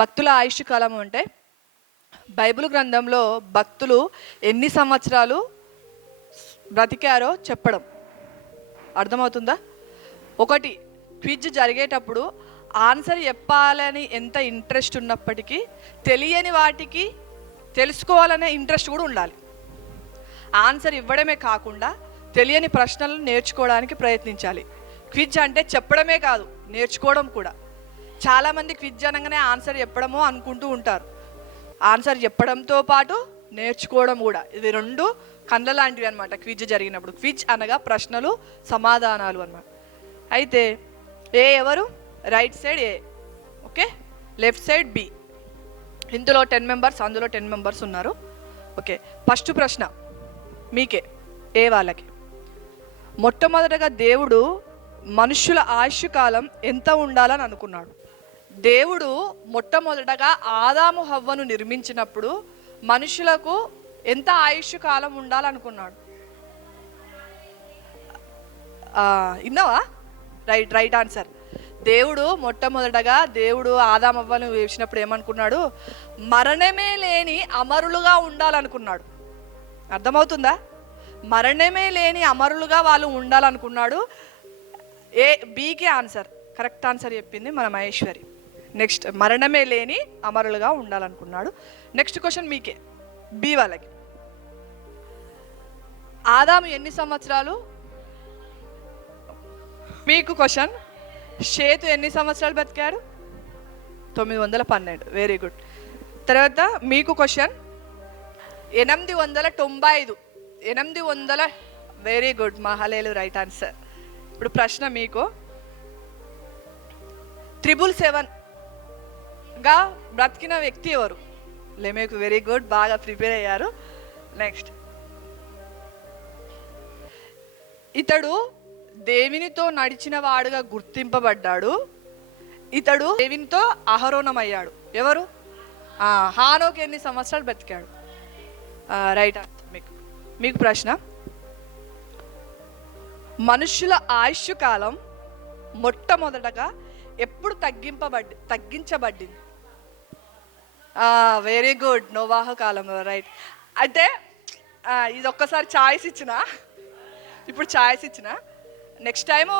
భక్తుల ఆయుష్ కాలం అంటే బైబిల్ గ్రంథంలో భక్తులు ఎన్ని సంవత్సరాలు బ్రతికారో చెప్పడం. అర్థమవుతుందా? ఒకటి, క్విజ్ జరిగేటప్పుడు ఆన్సర్ చెప్పాలని ఎంత ఇంట్రెస్ట్ ఉన్నప్పటికీ తెలియని వాటికి తెలుసుకోవాలనే ఇంట్రెస్ట్ కూడా ఉండాలి. ఆన్సర్ ఇవ్వడమే కాకుండా తెలియని ప్రశ్నలను నేర్చుకోవడానికి ప్రయత్నించాలి. క్విజ్ అంటే చెప్పడమే కాదు, నేర్చుకోవడం కూడా. చాలామంది క్విజ్ అనగానే ఆన్సర్ చెప్పడమో అనుకుంటూ ఉంటారు. ఆన్సర్ చెప్పడంతో పాటు నేర్చుకోవడం కూడా, ఇది రెండు కండ్ల లాంటివి అనమాట. క్విజ్ జరిగినప్పుడు, క్విజ్ అనగా ప్రశ్నలు సమాధానాలు అన్నమాట. అయితే ఎవరు? రైట్ సైడ్ ఏ, ఓకే, లెఫ్ట్ సైడ్ బి. ఇందులో 10 మెంబర్స్, అందులో 10 మెంబర్స్ ఉన్నారు. ఓకే, ఫస్ట్ ప్రశ్న మీకే, ఏ వాళ్ళకి. మొట్టమొదటగా దేవుడు మనుష్యుల ఆయుష్ కాలం ఎంత ఉండాలని అనుకున్నాడు? దేవుడు మొట్టమొదటగా ఆదాము హవ్వను నిర్మించినప్పుడు మనుషులకు ఎంత ఆయుష్ కాలం ఉండాలనుకున్నాడు? విన్నావా? Right answer. దేవుడు మొట్టమొదటగా ఆదాము హవ్వను వేసినప్పుడు ఏమనుకున్నాడు? మరణమే లేని అమరులుగా ఉండాలనుకున్నాడు. అర్థమవుతుందా? మరణమే లేని అమరులుగా వాళ్ళు ఉండాలనుకున్నాడు. బీకే ఆన్సర్, కరెక్ట్ ఆన్సర్ చెప్పింది మన మహేశ్వరి. నెక్స్ట్, మరణమే లేని అమరులుగా ఉండాలనుకున్నాడు. నెక్స్ట్ క్వశ్చన్ మీకే, బి వాళ్ళకి. ఆదాము ఎన్ని సంవత్సరాలు? మీకు క్వశ్చన్. షేతు ఎన్ని సంవత్సరాలు బతికాడు? 912. Very good. తర్వాత మీకు క్వశ్చన్, 895. 800. వెరీ గుడ్, మహాలేలు, రైట్ ఆన్సర్. ఇప్పుడు ప్రశ్న మీకు, 777గా బ్రతికిన వ్యక్తి ఎవరు? లెమెకు. వెరీ గుడ్, బాగా ప్రిపేర్ అయ్యారు. నెక్స్ట్, ఇతడు దేవునితో నడిచిన వాడుగా గుర్తింపబడ్డాడు. ఇతడు దేవునితో ఆరోహణమయ్యాడు. ఎవరు? హానోకు ఎన్ని సంవత్సరాలు బ్రతికాడు? Right answer. మీకు ప్రశ్న, మనుష్యుల ఆయుష్ కాలం మొట్టమొదటగా ఎప్పుడు తగ్గించబడింది? వెరీ గుడ్, నోవాహు కాలంలో. రైట్. అంటే ఇది ఒక్కసారి ఛాయిస్ ఇచ్చిన, ఇప్పుడు ఛాయిస్ ఇచ్చిన, నెక్స్ట్ టైము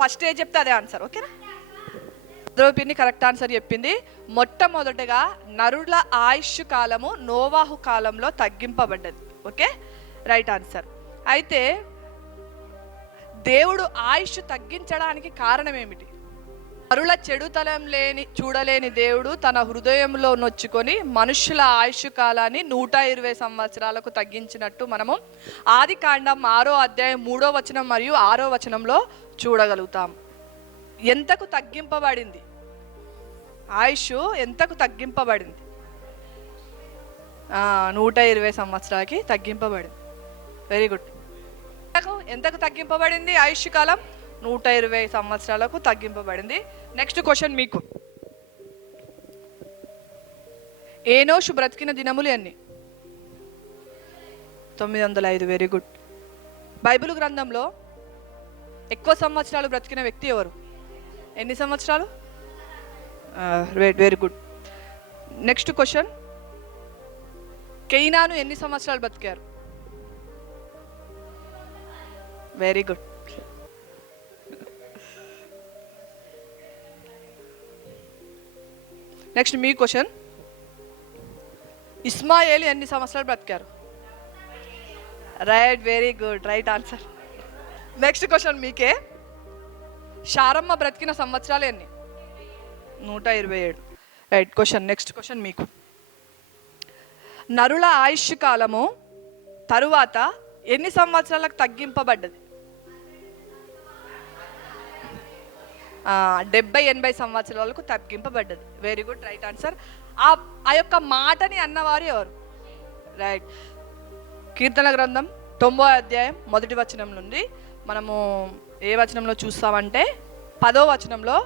ఫస్ట్ ఏ చెప్తే అదే ఆన్సర్, ఓకేనా? ద్రౌపదిని కరెక్ట్ ఆన్సర్ చెప్పింది. మొట్టమొదటగా నరుల ఆయుష్ కాలము నోవాహు కాలంలో తగ్గింపబడ్డది. Okay, right answer. అయితే దేవుడు ఆయుష్ తగ్గించడానికి కారణం ఏమిటి? నరుల చెడుతనం చూడలేని దేవుడు తన హృదయంలో నొచ్చుకొని మనుష్యుల ఆయుష్ కాలాన్ని 120 సంవత్సరాలకు తగ్గించినట్టు మనము ఆదికాండం 6వ అధ్యాయం 3వ వచనం మరియు 6వ వచనంలో చూడగలుగుతాం. ఎంతకు తగ్గింపబడింది ఆయుష్? ఎంతకు తగ్గింపబడింది? 120 సంవత్సరాలకి తగ్గింపబడింది. Very good. ఎంతకు తగ్గింపబడింది ఆయుష్ కాలం? 120 సంవత్సరాలకు తగ్గింపబడింది. నెక్స్ట్ క్వశ్చన్ మీకు, ఏనోషు బ్రతికిన దినములు ఎన్ని? 905. Very good. బైబిల్ గ్రంథంలో ఎక్కువ సంవత్సరాలు బ్రతికిన వ్యక్తి ఎవరు? ఎన్ని సంవత్సరాలు? Very good. నెక్స్ట్ క్వశ్చన్, కెయినాను ఎన్ని సంవత్సరాలు బ్రతికారు? Very good. నెక్స్ట్ మీ క్వశ్చన్, ఇస్మాయేలు ఎన్ని సంవత్సరాలు బ్రతికారు? Right, very good, right answer. Next question మీకే, శారమ్మ బ్రతికిన సంవత్సరాలు ఎన్ని? 127. Right question. నెక్స్ట్ క్వశ్చన్ మీకు, నరుల ఆయుష్ కాలము తరువాత ఎన్ని సంవత్సరాలకు తగ్గింపబడ్డది? 70-80 సంవత్సరాలకు తగ్గింపబడ్డది. Very good, right answer. ఆ యొక్క మాటని అన్నవారు ఎవరు? రైట్, కీర్తన గ్రంథం 9వ అధ్యాయం 1వ వచనం నుండి మనము ఏ వచనంలో చూస్తామంటే 10వ వచనంలో,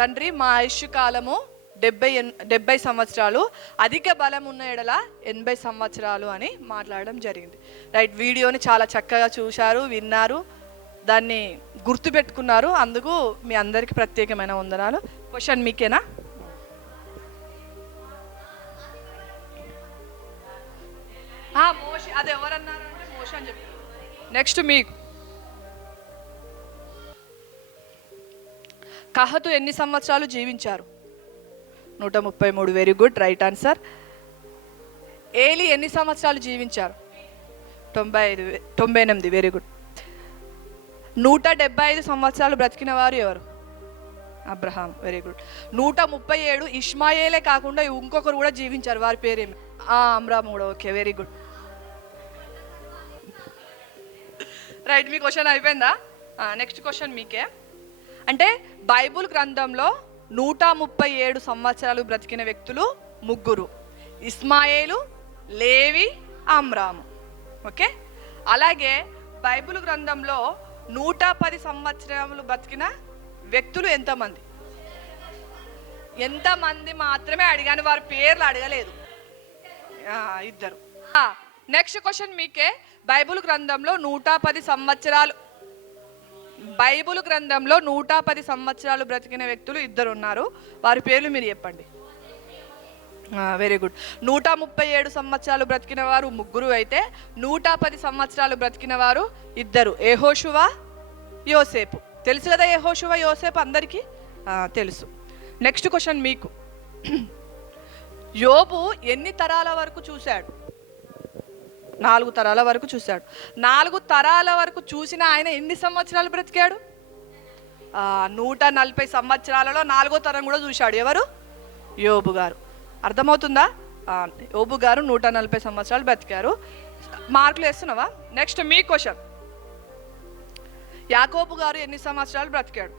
తండ్రి మా ఆయుష్ కాలము 70 సంవత్సరాలు, అధిక బలం ఉన్న ఎడల 80 సంవత్సరాలు అని మాట్లాడడం జరిగింది. రైట్, వీడియోని చాలా చక్కగా చూశారు, విన్నారు, దాన్ని గుర్తుపెట్టుకున్నారు. అందుకు మీ అందరికీ ప్రత్యేకమైన వందనాలు. క్వశ్చన్ మీకేనా? అది ఎవరన్నారు అంటే మోషే అని చెప్పారు. నెక్స్ట్ మీకు కహతు ఎన్ని సంవత్సరాలు జీవించారు? 133. Very good, right answer. ఏలి ఎన్ని సంవత్సరాలు జీవించారు? 98. Very good. 175 సంవత్సరాలు బ్రతికిన వారు ఎవరు? అబ్రహాం. Very good. 137 ఇష్మాయేలే కాకుండా ఇంకొకరు కూడా జీవించారు, వారి పేరేమి? అమ్రామ్ కూడా. Okay, very good, right. మీ క్వశ్చన్ అయిపోయిందా? నెక్స్ట్ క్వశ్చన్ మీకే. అంటే బైబుల్ గ్రంథంలో 137 సంవత్సరాలు బ్రతికిన వ్యక్తులు ముగ్గురు: ఇస్మాయేలు, లేవి, అమ్రాము. ఓకే. అలాగే బైబిల్ గ్రంథంలో 110 సంవత్సరాలు బ్రతికిన వ్యక్తులు ఎంతమంది? ఎంతమంది మాత్రమే అడిగాను, వారి పేర్లు అడగలేదు. ఇద్దరు. నెక్స్ట్ క్వశ్చన్ మీకే. బైబిల్ గ్రంథంలో 110 సంవత్సరాలు బ్రతికిన వ్యక్తులు ఇద్దరు ఉన్నారు, వారి పేర్లు మీరు చెప్పండి. Very good. 137 సంవత్సరాలు బ్రతికిన వారు ముగ్గురు అయితే 110 సంవత్సరాలు బ్రతికిన వారు ఇద్దరు: యెహోషువ, యోసేపు. తెలుసు కదా యెహోషువ, యోసేపు అందరికీ తెలుసు. నెక్స్ట్ క్వశ్చన్ మీకు. యోబు ఎన్ని తరాల వరకు చూశాడు? 4 తరాల వరకు చూశాడు. 4 తరాల వరకు చూసిన ఆయన ఎన్ని సంవత్సరాలు బ్రతికాడు? 140 సంవత్సరాలలో 4వ తరం కూడా చూశాడు. ఎవరు? యోబు గారు. అర్థమవుతుందా? యోబు గారు 140 సంవత్సరాలు బ్రతికారు. మార్కులు వేస్తున్నావా? నెక్స్ట్ మీ క్వశ్చన్. యాకోబు గారు ఎన్ని సంవత్సరాలు బ్రతికాడు?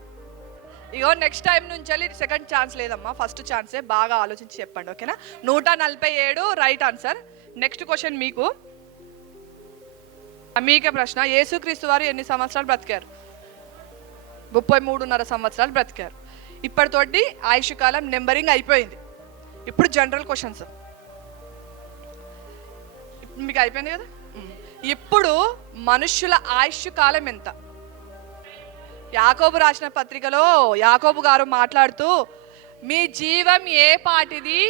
ఇగో నెక్స్ట్ టైం నుంచి వెళ్ళి సెకండ్ ఛాన్స్ లేదమ్మా, ఫస్ట్ ఛాన్సే. బాగా ఆలోచించి చెప్పండి, ఓకేనా? 147 రైట్ ఆన్సర్. నెక్స్ట్ క్వశ్చన్ మీకు. మీకే ప్రశ్న. యేసుక్రీస్తు వారు ఎన్ని సంవత్సరాలు బ్రతికారు? 33.5 సంవత్సరాలు బ్రతికారు. ఇప్పటితోటి ఆయుష్ కాలం నెంబరింగ్ అయిపోయింది. ఇప్పుడు జనరల్ క్వశ్చన్స్. మీకు అయిపోయింది కదా. ఇప్పుడు మనుష్యుల ఆయుష్ కాలం ఎంత? యాకోబు రాసిన పత్రికలో యాకోబు గారు మాట్లాడుతూ, మీ జీవం ఏ పాటిది,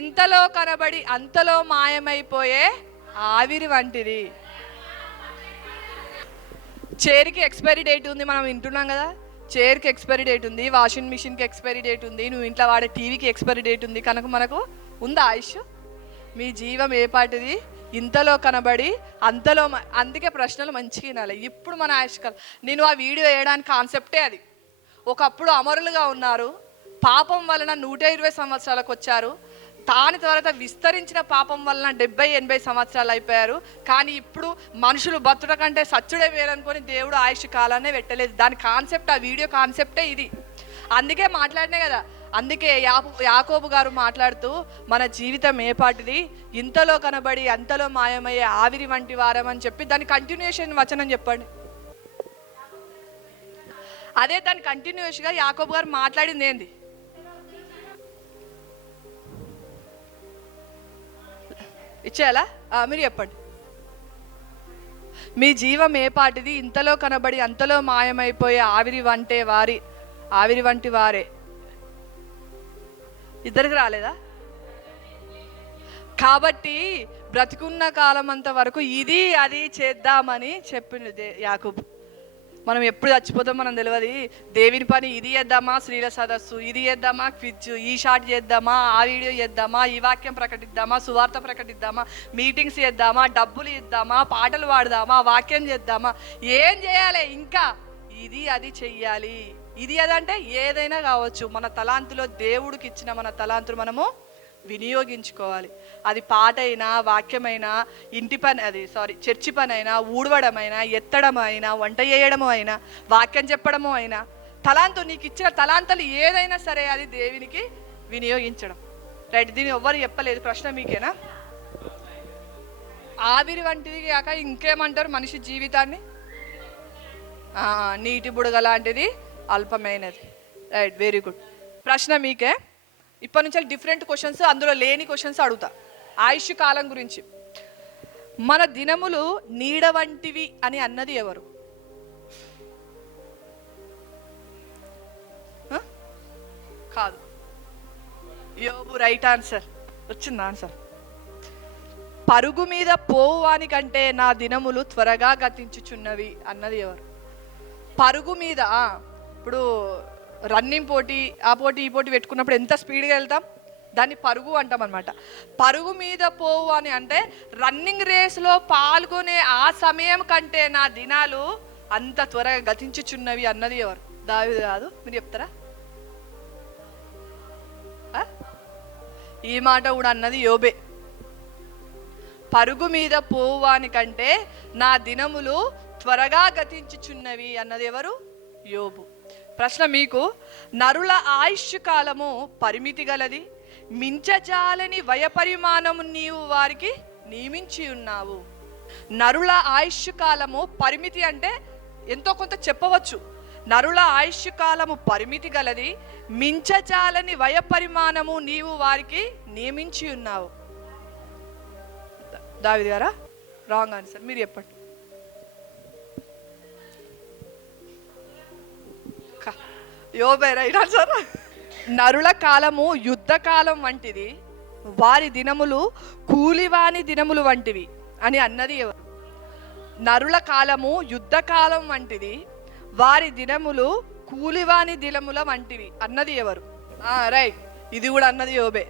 ఇంతలో కనబడి అంతలో మాయమైపోయే ఆవిరి వంటిది. చైర్కి ఎక్స్పైరీ డేట్ ఉంది, మనం వింటున్నాం కదా. చైర్కి ఎక్స్పైరీ డేట్ ఉంది, వాషింగ్ మిషన్కి ఎక్స్పైరీ డేట్ ఉంది, నువ్వు ఇంట్లో వాడే టీవీకి ఎక్స్పైరీ డేట్ ఉంది. కనుక మనకు ఉందా ఆయుష్? మీ జీవం ఏ పాటిది, ఇంతలో కనబడి అంతలో. అందుకే ప్రశ్నలు మంచిగా వినాలి. ఇప్పుడు మన ఆయుష్ కాలం. నేను ఆ వీడియో వేయడానికి కాన్సెప్టే అది. ఒకప్పుడు అమరులుగా ఉన్నారు, పాపం వలన 120 సంవత్సరాలకు వచ్చారు. దాని తర్వాత విస్తరించిన పాపం వలన 70-80 సంవత్సరాలు అయిపోయారు. కానీ ఇప్పుడు మనుషులు బతుడ కంటే సచ్చుడే వేరనుకొని దేవుడు ఆయుష్ కాలాన్ని పెట్టలేదు. దాని కాన్సెప్ట్, ఆ వీడియో కాన్సెప్టే ఇది. అందుకే మాట్లాడినే కదా. అందుకే యాకోబు గారు మాట్లాడుతూ, మన జీవితం ఏ పాటిది, ఇంతలో కనబడి అంతలో మాయమయ్యే ఆవిరి వంటి వారం అని చెప్పి దాని కంటిన్యూషన్ వచనం చెప్పండి. అదే దాని కంటిన్యూస్గా యాకోబు గారు మాట్లాడింది ఏంది? ఇచ్చేయాలా? మీరు చెప్పండి. మీ జీవం ఏ పాటిది, ఇంతలో కనబడి అంతలో మాయమైపోయే ఆవిరి వంటి వారే. ఇద్దరికి రాలేదా? కాబట్టి బ్రతికున్న కాలం అంత వరకు ఇది అది చేద్దామని చెప్పింది యాకోబు. మనం ఎప్పుడు చచ్చిపోతాం మనం తెలియదు. దేవుని పని ఇది చేద్దామా, స్త్రీల సదస్సు ఇది చేద్దామా, క్విజ్, ఈ షాట్ చేద్దామా, ఆ వీడియో చేద్దామా, ఈ వాక్యం ప్రకటిద్దామా, సువార్త ప్రకటిద్దామా, మీటింగ్స్ చేద్దామా, డబ్బులు ఇద్దామా, పాటలు పాడదామా, వాక్యం చేద్దామా, ఏం చేయాలి? ఇంకా ఇది అది చెయ్యాలి. ఇది అదంటే ఏదైనా కావచ్చు. మన తలాంతులో దేవుడికి ఇచ్చిన మన తలాంతులు మనము వినియోగించుకోవాలి. అది పాట అయినా, వాక్యమైనా, ఇంటి పని చర్చి పని అయినా, ఊడవడమైనా, ఎత్తడం అయినా, వంట చేయడము అయినా, వాక్యం చెప్పడము అయినా, తలాంతు నీకు ఇచ్చిన తలాంతలు ఏదైనా సరే అది దేవునికి వినియోగించడం. రైట్. దీన్ని ఎవ్వరు చెప్పలేదు. ప్రశ్న మీకేనా? ఆవిరి వంటిది కాక ఇంకేమంటారు మనిషి జీవితాన్ని? నీటి బుడగ లాంటిది, అల్పమైనది. Right, very good. ప్రశ్న మీకే. ఇప్పటి నుంచి డిఫరెంట్ క్వశ్చన్స్, అందులో లేని క్వశ్చన్స్ అడుగుతా. ఆయుష్ కాలం గురించి. మన దినములు నీడ వంటివి అని అన్నది ఎవరు? కాదు, యోబు. Right answer. వచ్చింది ఆన్సర్. పరుగు మీద పోవానికంటే నా దినములు త్వరగా గతించుచున్నవి అన్నది ఎవరు? పరుగు మీద ఇప్పుడు రన్నింగ్ పోటీ, ఆ పోటీ ఈ పోటీ పెట్టుకున్నప్పుడు ఎంత స్పీడ్గా వెళ్తాం, దాన్ని పరుగు అంటాం అనమాట. పరుగు మీద పోవు అని అంటే రన్నింగ్ రేస్లో పాల్గొనే ఆ సమయం కంటే నా దినాలు అంత త్వరగా గతించుచున్నవి అన్నది ఎవరు? దావీదు కాదు. మీరు చెప్తారా? ఈ మాట కూడా అన్నది యోబే. పరుగు మీద పోవానికంటే నా దినములు త్వరగా గతించుచున్నవి అన్నది ఎవరు? యోబు. ప్రశ్న మీకు, నరుల ఆయుష్ కాలము పరిమితి గలది, మించజాలని వయపరిమాణము నీవు వారికి నియమించి ఉన్నావు. నరుల ఆయుష్ కాలము పరిమితి అంటే ఎంతో కొంత చెప్పవచ్చు. నరుల ఆయుష్ కాలము పరిమితి గలది, మించజాలని వయపరిమాణము నీవు వారికి నియమించి ఉన్నావు. దావీదు గారా? Wrong answer. మీరు చెప్పండి. యోబే రైట్ ఆన్సర్. నరుల కాలము యుద్ధ కాలం వంటిది, వారి దినములు కూలివాని దినములు వంటివి అని అన్నది ఎవరు? నరుల కాలము యుద్ధ కాలం వంటిది, వారి దినములు కూలివాని దినముల వంటివి అన్నది ఎవరు? రైట్. ఇది కూడా అన్నది యోబే.